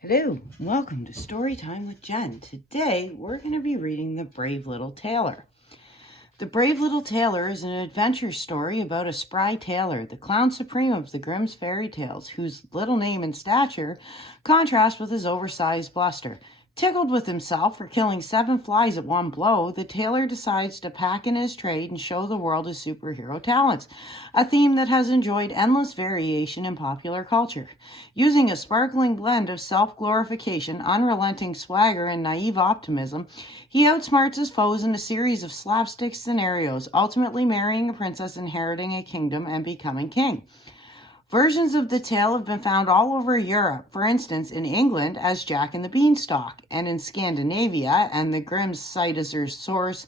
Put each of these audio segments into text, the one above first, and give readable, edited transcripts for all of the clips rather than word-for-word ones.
Hello, welcome to Storytime with Jen. Today we're going to be reading The Brave Little Tailor. The Brave Little Tailor is an adventure story about a spry tailor, the clown supreme of the Grimm's fairy tales, whose little name and stature contrast with his oversized bluster. Tickled with himself for killing 7 flies at one blow, the tailor decides to pack in his trade and show the world his superhero talents, a theme that has enjoyed endless variation in popular culture. Using a sparkling blend of self-glorification, unrelenting swagger, and naive optimism, he outsmarts his foes in a series of slapstick scenarios, ultimately marrying a princess, inheriting a kingdom, and becoming king. Versions of the tale have been found all over Europe, for instance in England as Jack and the Beanstalk, and in Scandinavia, and the Grimm's cite as their source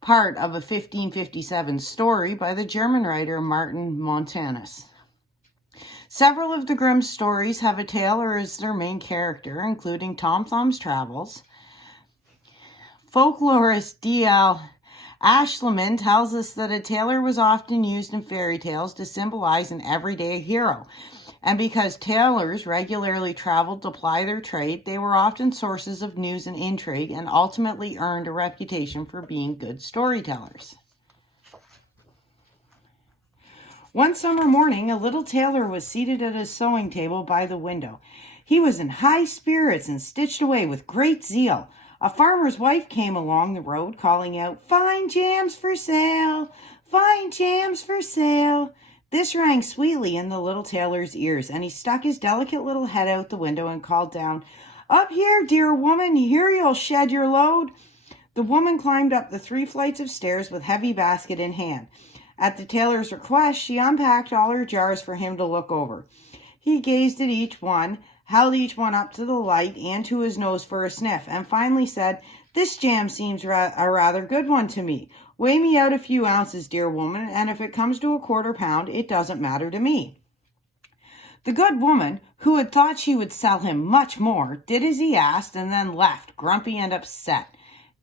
part of a 1557 story by the German writer Martin Montanus. Several of the Grimm stories have a tailor as their main character, including Tom Thumb's Travels. Folklorist D.L. Ashleman tells us that a tailor was often used in fairy tales to symbolize an everyday hero. And because tailors regularly traveled to ply their trade, they were often sources of news and intrigue and ultimately earned a reputation for being good storytellers. One summer morning, a little tailor was seated at his sewing table by the window. He was in high spirits and stitched away with great zeal. A farmer's wife came along the road calling out, "Fine jams for sale! Fine jams for sale!" This rang sweetly in the little tailor's ears, and he stuck his delicate little head out the window and called down, "Up here, dear woman, here you'll shed your load." The woman climbed up the 3 flights of stairs with heavy basket in hand. At the tailor's request, she unpacked all her jars for him to look over. He gazed at each one, held each one up to the light and to his nose for a sniff, and finally said, "This jam seems a rather good one to me. Weigh me out a few ounces, dear woman, and if it comes to a quarter pound, it doesn't matter to me." The good woman, who had thought she would sell him much more, did as he asked and then left, grumpy and upset.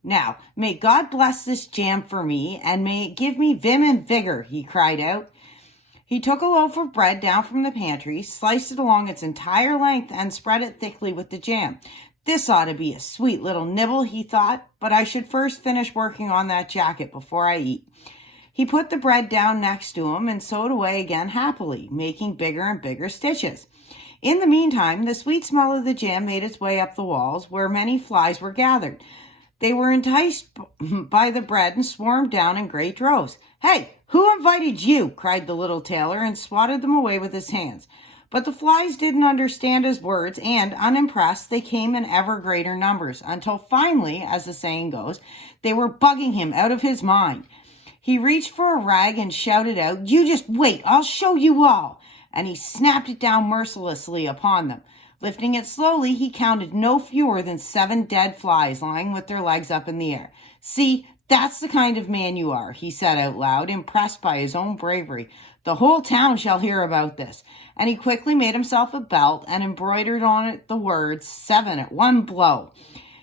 "Now, may God bless this jam for me, and may it give me vim and vigor," he cried out. He took a loaf of bread down from the pantry, sliced it along its entire length, and spread it thickly with the jam. "This ought to be a sweet little nibble," he thought, "but I should first finish working on that jacket before I eat." He put the bread down next to him and sewed away again happily, making bigger and bigger stitches. In the meantime, the sweet smell of the jam made its way up the walls, where many flies were gathered. They were enticed by the bread and swarmed down in great droves. "Hey, who invited you?" cried the little tailor, and swatted them away with his hands. But the flies didn't understand his words, and, unimpressed, they came in ever greater numbers, until finally, as the saying goes, they were bugging him out of his mind. He reached for a rag and shouted out, "You just wait, I'll show you all!" And he snapped it down mercilessly upon them. Lifting it slowly, he counted no fewer than 7 dead flies lying with their legs up in the air. "See, that's the kind of man you are," he said out loud, impressed by his own bravery. "The whole town shall hear about this." And he quickly made himself a belt and embroidered on it the words, "7 at one blow."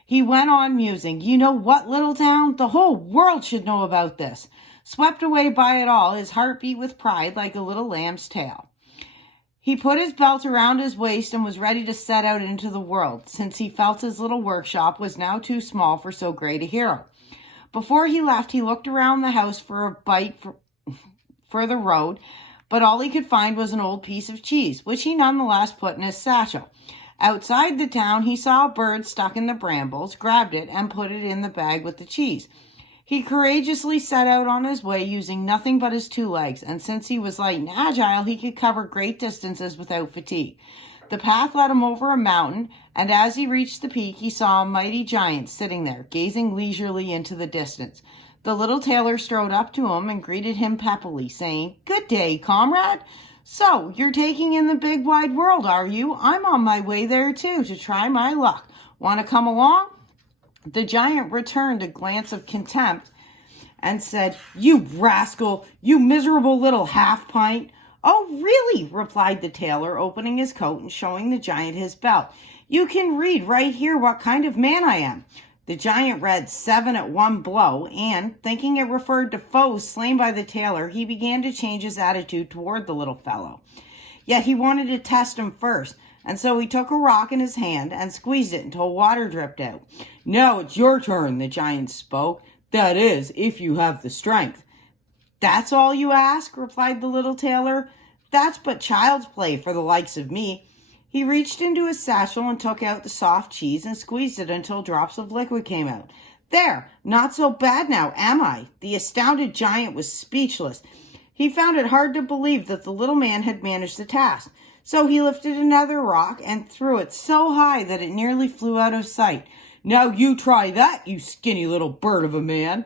He went on musing, "You know what, little town? The whole world should know about this." Swept away by it all, his heart beat with pride like a little lamb's tail. He put his belt around his waist and was ready to set out into the world, since he felt his little workshop was now too small for so great a hero. Before he left, he looked around the house for a bite for the road, but all he could find was an old piece of cheese, which he nonetheless put in his satchel. Outside the town, he saw a bird stuck in the brambles, grabbed it, and put it in the bag with the cheese. He courageously set out on his way using nothing but his 2 legs, and since he was light and agile, he could cover great distances without fatigue. The path led him over a mountain, and as he reached the peak, he saw a mighty giant sitting there, gazing leisurely into the distance. The little tailor strode up to him and greeted him peppily, saying, "Good day, comrade. So, you're taking in the big wide world, are you? I'm on my way there, too, to try my luck. Want to come along?" The giant returned a glance of contempt and said, "You rascal, you miserable little half-pint." "Oh, really?" replied the tailor, opening his coat and showing the giant his belt. "You can read right here what kind of man I am." The giant read 7 at one blow, and, thinking it referred to foes slain by the tailor, he began to change his attitude toward the little fellow. Yet he wanted to test him first. and so he took a rock in his hand and squeezed it until water dripped out. "Now it's your turn," the giant spoke. "That is, if you have the strength." "That's all you ask?" replied the little tailor. "That's but child's play for the likes of me." He reached into his satchel and took out the soft cheese and squeezed it until drops of liquid came out. "There, not so bad now, am I?" The astounded giant was speechless. He found it hard to believe that the little man had managed the task. So he lifted another rock and threw it so high that it nearly flew out of sight. "Now you try that, you skinny little bird of a man."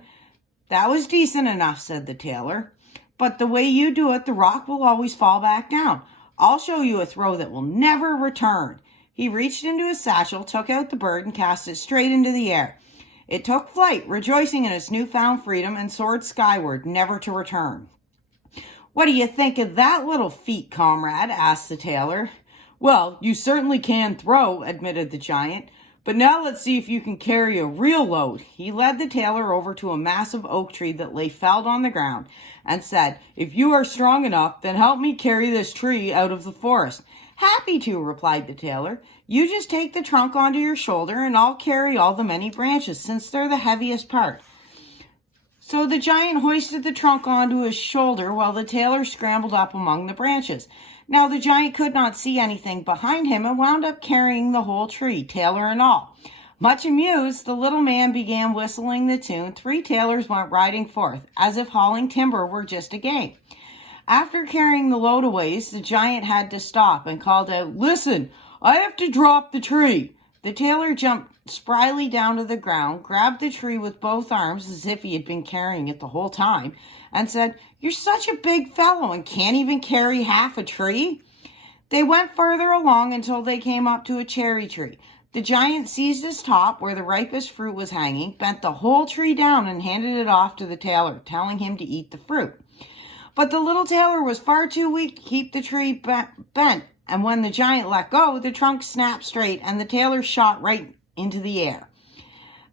"That was decent enough," said the tailor. "But the way you do it, the rock will always fall back down. I'll show you a throw that will never return." He reached into his satchel, took out the bird, and cast it straight into the air. It took flight, rejoicing in its newfound freedom, and soared skyward, never to return. "What do you think of that little feat, comrade?" asked the tailor. "Well, you certainly can throw," admitted the giant. "But now let's see if you can carry a real load." He led the tailor over to a massive oak tree that lay felled on the ground and said, "If you are strong enough, then help me carry this tree out of the forest." "Happy to," replied the tailor. "You just take the trunk onto your shoulder and I'll carry all the many branches, since they're the heaviest part." So the giant hoisted the trunk onto his shoulder while the tailor scrambled up among the branches. Now the giant could not see anything behind him and wound up carrying the whole tree, tailor and all. Much amused, the little man began whistling the tune "Three Tailors Went Riding Forth," as if hauling timber were just a game. After carrying the load a ways, the giant had to stop and called out, "Listen, I have to drop the tree." The tailor jumped spryly down to the ground, grabbed the tree with both arms as if he had been carrying it the whole time, and said, "You're such a big fellow and can't even carry half a tree." They went further along until they came up to a cherry tree. The giant seized its top where the ripest fruit was hanging, bent the whole tree down, and handed it off to the tailor, telling him to eat the fruit. But the little tailor was far too weak to keep the tree bent, and when the giant let go, the trunk snapped straight and the tailor shot right into the air.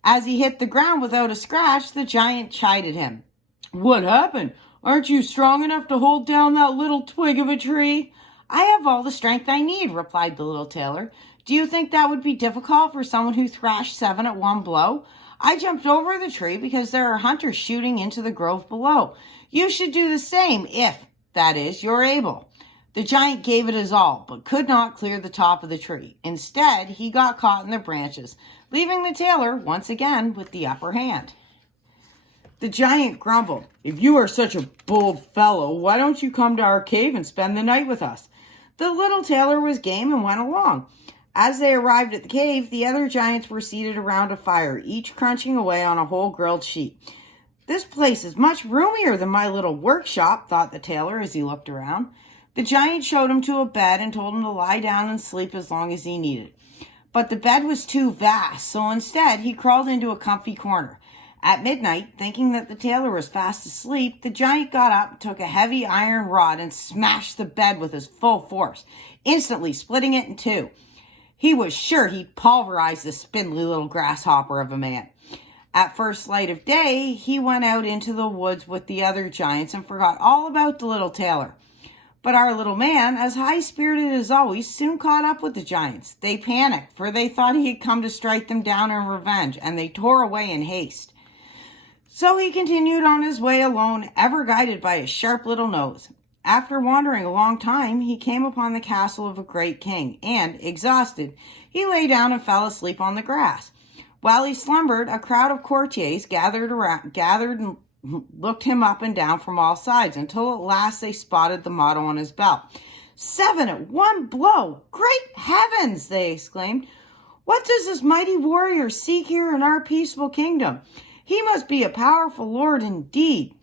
As he hit the ground without a scratch, the giant chided him. "What happened? Aren't you strong enough to hold down that little twig of a tree?" "I have all the strength I need," replied the little tailor. "Do you think that would be difficult for someone who thrashed 7 at one blow? I jumped over the tree because there are hunters shooting into the grove below. You should do the same if, that is, you're able." The giant gave it his all, but could not clear the top of the tree. Instead, he got caught in the branches, leaving the tailor, once again, with the upper hand. The giant grumbled, "If you are such a bold fellow, why don't you come to our cave and spend the night with us?" The little tailor was game and went along. As they arrived at the cave, the other giants were seated around a fire, each crunching away on a whole grilled sheep. "This place is much roomier than my little workshop," thought the tailor as he looked around. The giant showed him to a bed and told him to lie down and sleep as long as he needed. But the bed was too vast, so instead he crawled into a comfy corner. At midnight, thinking that the tailor was fast asleep, the giant got up, took a heavy iron rod, and smashed the bed with his full force, instantly splitting it in two. He was sure he'd pulverized the spindly little grasshopper of a man. At first light of day, he went out into the woods with the other giants and forgot all about the little tailor. But our little man, as high-spirited as always, soon caught up with the giants. They panicked, for they thought he had come to strike them down in revenge, and they tore away in haste. So he continued on his way alone, ever guided by his sharp little nose. After wandering a long time, he came upon the castle of a great king, and, exhausted, he lay down and fell asleep on the grass. While he slumbered, a crowd of courtiers gathered and looked him up and down from all sides, until at last they spotted the motto on his belt. 7 at one blow! Great heavens! They exclaimed. "What does this mighty warrior seek here in our peaceful kingdom? He must be a powerful lord indeed."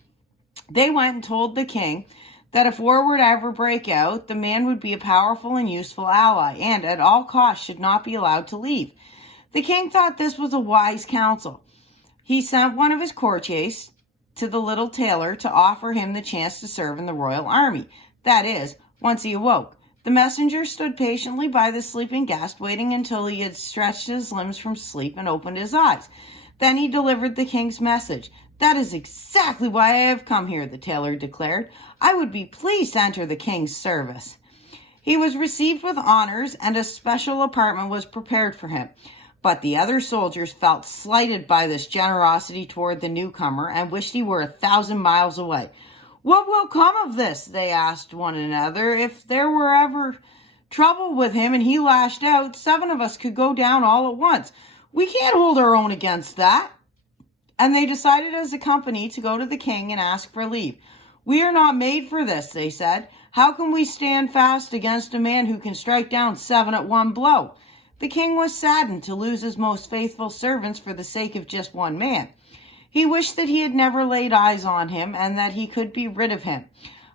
They went and told the king that if war were to ever break out, the man would be a powerful and useful ally, and at all costs should not be allowed to leave. The king thought this was a wise counsel. He sent one of his courtiers to the little tailor to offer him the chance to serve in the royal army. That is, once he awoke. The messenger stood patiently by the sleeping guest, waiting until he had stretched his limbs from sleep and opened his eyes. Then he delivered the king's message. "That is exactly why I have come here," the tailor declared. "I would be pleased to enter the king's service." He was received with honors, and a special apartment was prepared for him. But the other soldiers felt slighted by this generosity toward the newcomer and wished he were 1,000 miles away. "What will come of this?" they asked one another. "If there were ever trouble with him and he lashed out, 7 of us could go down all at once. We can't hold our own against that." And they decided as a company to go to the king and ask for leave. "We are not made for this," they said. "How can we stand fast against a man who can strike down 7 at one blow?" The king was saddened to lose his most faithful servants for the sake of just one man. He wished that he had never laid eyes on him and that he could be rid of him.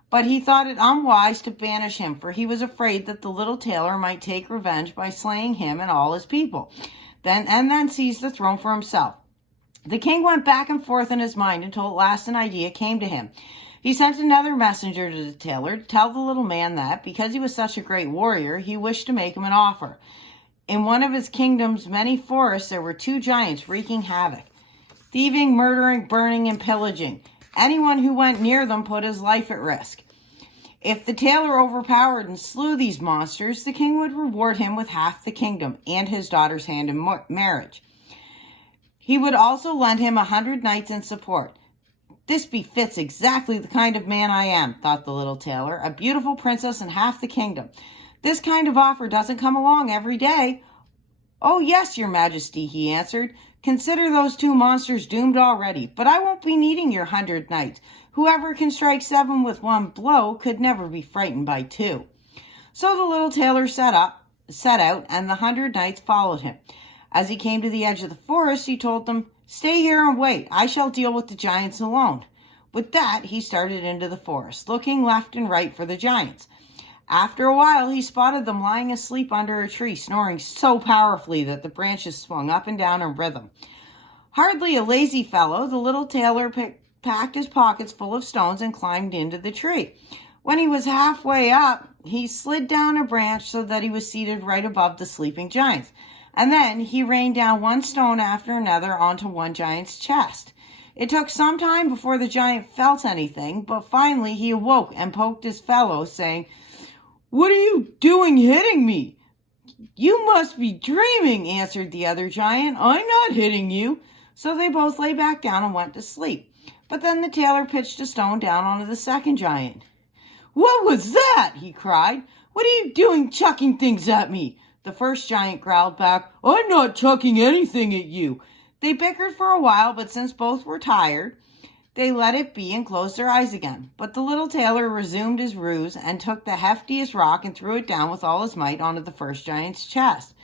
But he thought it unwise to banish him, for he was afraid that the little tailor might take revenge by slaying him and all his people, then seize the throne for himself. The king went back and forth in his mind until at last an idea came to him. He sent another messenger to the tailor to tell the little man that, because he was such a great warrior, he wished to make him an offer. In one of his kingdom's many forests there were 2 giants wreaking havoc, thieving, murdering, burning, and pillaging. Anyone who went near them put his life at risk. If the tailor overpowered and slew these monsters, the king would reward him with half the kingdom and his daughter's hand in marriage. He would also lend him 100 knights in support. "This befits exactly the kind of man I am," thought the little tailor, "a beautiful princess and half the kingdom. This kind of offer doesn't come along every day." "Oh, yes, your majesty," he answered. "Consider those 2 monsters doomed already, but I won't be needing your 100 knights. Whoever can strike 7 with one blow could never be frightened by 2. So the little tailor set out, and the 100 knights followed him. As he came to the edge of the forest, he told them, "Stay here and wait. I shall deal with the giants alone." With that, he started into the forest, looking left and right for the giants. After a while, he spotted them lying asleep under a tree, snoring so powerfully that the branches swung up and down in rhythm. Hardly a lazy fellow, the little tailor packed his pockets full of stones and climbed into the tree. When he was halfway up, he slid down a branch so that he was seated right above the sleeping giants. And then he rained down one stone after another onto one giant's chest. It took some time before the giant felt anything, but finally he awoke and poked his fellow, saying, "What are you doing hitting me?" "You must be dreaming," answered the other giant. "I'm not hitting you." So they both lay back down and went to sleep. But then the tailor pitched a stone down onto the second giant. "What was that?" he cried. "What are you doing chucking things at me?" The first giant growled back, "I'm not chucking anything at you." They bickered for a while, but since both were tired, they let it be and closed their eyes again. But the little tailor resumed his ruse and took the heftiest rock and threw it down with all his might onto the first giant's chest.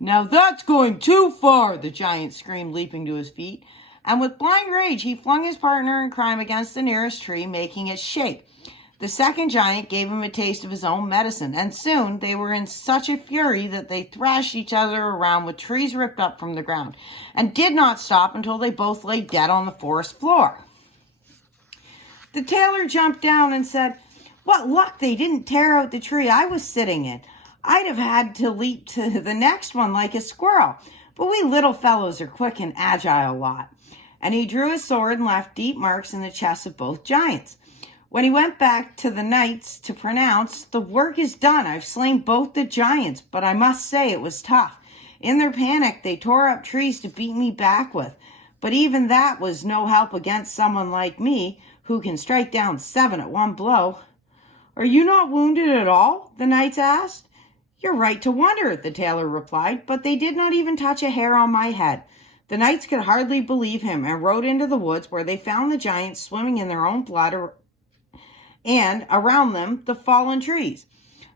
"Now that's going too far," the giant screamed, leaping to his feet. And with blind rage, he flung his partner in crime against the nearest tree, making it shake. The second giant gave him a taste of his own medicine, and soon they were in such a fury that they thrashed each other around with trees ripped up from the ground, and did not stop until they both lay dead on the forest floor. The tailor jumped down and said, "What luck they didn't tear out the tree I was sitting in. I'd have had to leap to the next one like a squirrel, but we little fellows are quick and agile lot." And he drew his sword and left deep marks in the chests of both giants. When he went back to the knights to pronounce, "The work is done. I've slain both the giants, but I must say it was tough. In their panic, they tore up trees to beat me back with. But even that was no help against someone like me, who can strike down 7 at one blow." "Are you not wounded at all?" the knights asked. "You're right to wonder," the tailor replied, "but they did not even touch a hair on my head." The knights could hardly believe him and rode into the woods, where they found the giants swimming in their own blood, and around them the fallen trees.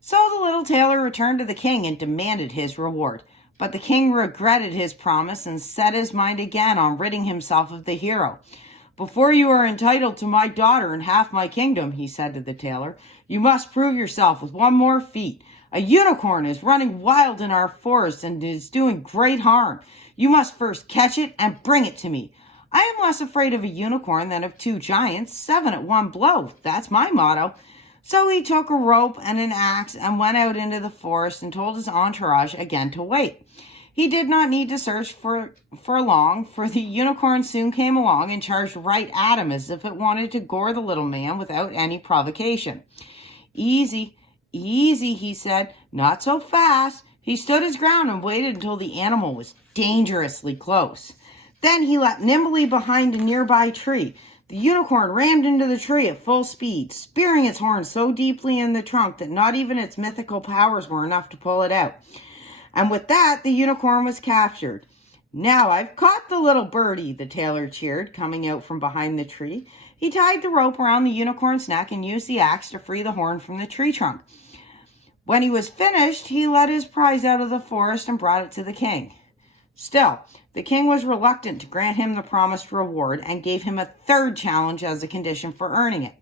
So the little tailor returned to the king and demanded his reward. But the king regretted his promise and set his mind again on ridding himself of the hero. "Before you are entitled to my daughter and half my kingdom," he said to the tailor, "you must prove yourself with one more feat. A unicorn is running wild in our forest and is doing great harm. You must first catch it and bring it to me. I am less afraid of a unicorn than of 2 giants, 7 at one blow. That's my motto." So he took a rope and an axe and went out into the forest and told his entourage again to wait. He did not need to search for long, for the unicorn soon came along and charged right at him as if it wanted to gore the little man without any provocation. "Easy, "Easy," he said. "Not so fast." He stood his ground and waited until the animal was dangerously close. Then he leapt nimbly behind a nearby tree. The unicorn rammed into the tree at full speed, spearing its horns so deeply in the trunk that not even its mythical powers were enough to pull it out. And with that, the unicorn was captured. "Now I've caught the little birdie," the tailor cheered, coming out from behind the tree. He tied the rope around the unicorn's neck and used the axe to free the horn from the tree trunk. When he was finished, he led his prize out of the forest and brought it to the king. Still, the king was reluctant to grant him the promised reward and gave him a third challenge as a condition for earning it.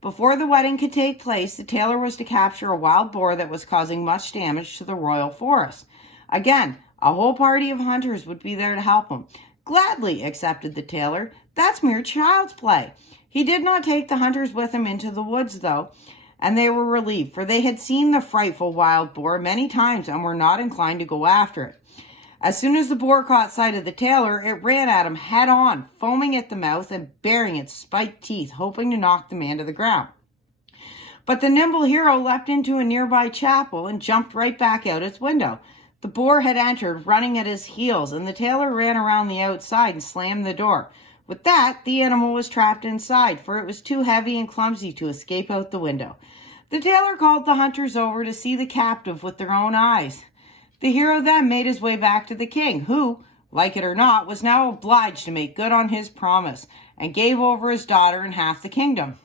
Before the wedding could take place, the tailor was to capture a wild boar that was causing much damage to the royal forest. Again, a whole party of hunters would be there to help him. "Gladly," accepted the tailor. "That's mere child's play." He did not take the hunters with him into the woods, though, and they were relieved, for they had seen the frightful wild boar many times and were not inclined to go after it. As soon as the boar caught sight of the tailor, it ran at him head on, foaming at the mouth and baring its spiked teeth, hoping to knock the man to the ground. But the nimble hero leapt into a nearby chapel and jumped right back out its window. The boar had entered, running at his heels, and the tailor ran around the outside and slammed the door. With that, the animal was trapped inside, for it was too heavy and clumsy to escape out the window. The tailor called the hunters over to see the captive with their own eyes. The hero then made his way back to the king, who, like it or not, was now obliged to make good on his promise, and gave over his daughter and half the kingdom.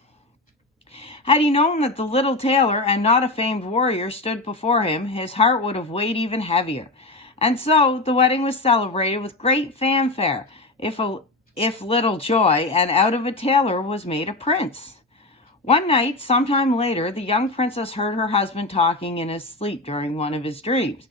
Had he known that the little tailor and not a famed warrior stood before him, his heart would have weighed even heavier. And so the wedding was celebrated with great fanfare, if little joy, and out of a tailor was made a prince. One night, sometime later, the young princess heard her husband talking in his sleep during one of his dreams.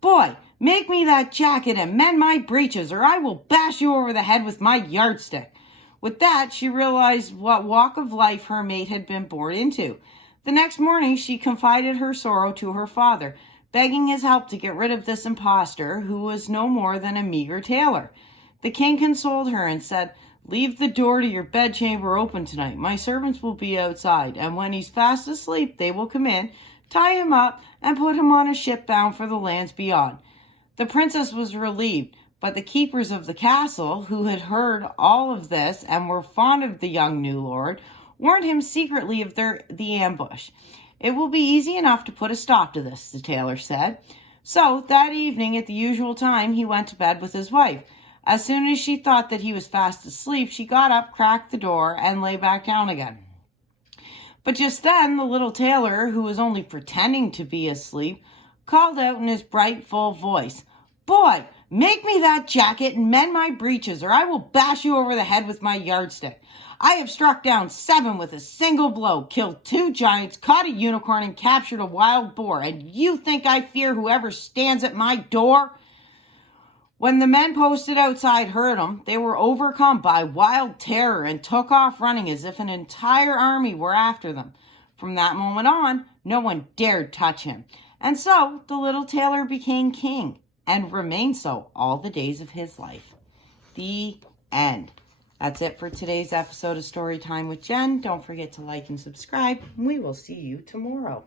"Boy, make me that jacket and mend my breeches, or I will bash you over the head with my yardstick." With that, she realized what walk of life her mate had been born into. The next morning, she confided her sorrow to her father, begging his help to get rid of this impostor, who was no more than a meager tailor. The king consoled her and said, "Leave the door to your bedchamber open tonight. My servants will be outside, and when he's fast asleep, they will come in, tie him up, and put him on a ship bound for the lands beyond." The princess was relieved, but the keepers of the castle, who had heard all of this and were fond of the young new lord, warned him secretly of the ambush. "It will be easy enough to put a stop to this," the tailor said. So that evening at the usual time he went to bed with his wife. As soon as she thought that he was fast asleep, she got up, cracked the door, and lay back down again. But just then the little tailor, who was only pretending to be asleep, called out in his bright, full voice, "Boy, make me that jacket and mend my breeches, or I will bash you over the head with my yardstick. I have struck down 7 with a single blow, killed 2 giants, caught a unicorn, and captured a wild boar, and you think I fear whoever stands at my door?" When the men posted outside heard him, they were overcome by wild terror and took off running as if an entire army were after them. From that moment on, no one dared touch him. And so the little tailor became king and remained so all the days of his life. The end. That's it for today's episode of Storytime with Jen. Don't forget to like and subscribe, and we will see you tomorrow.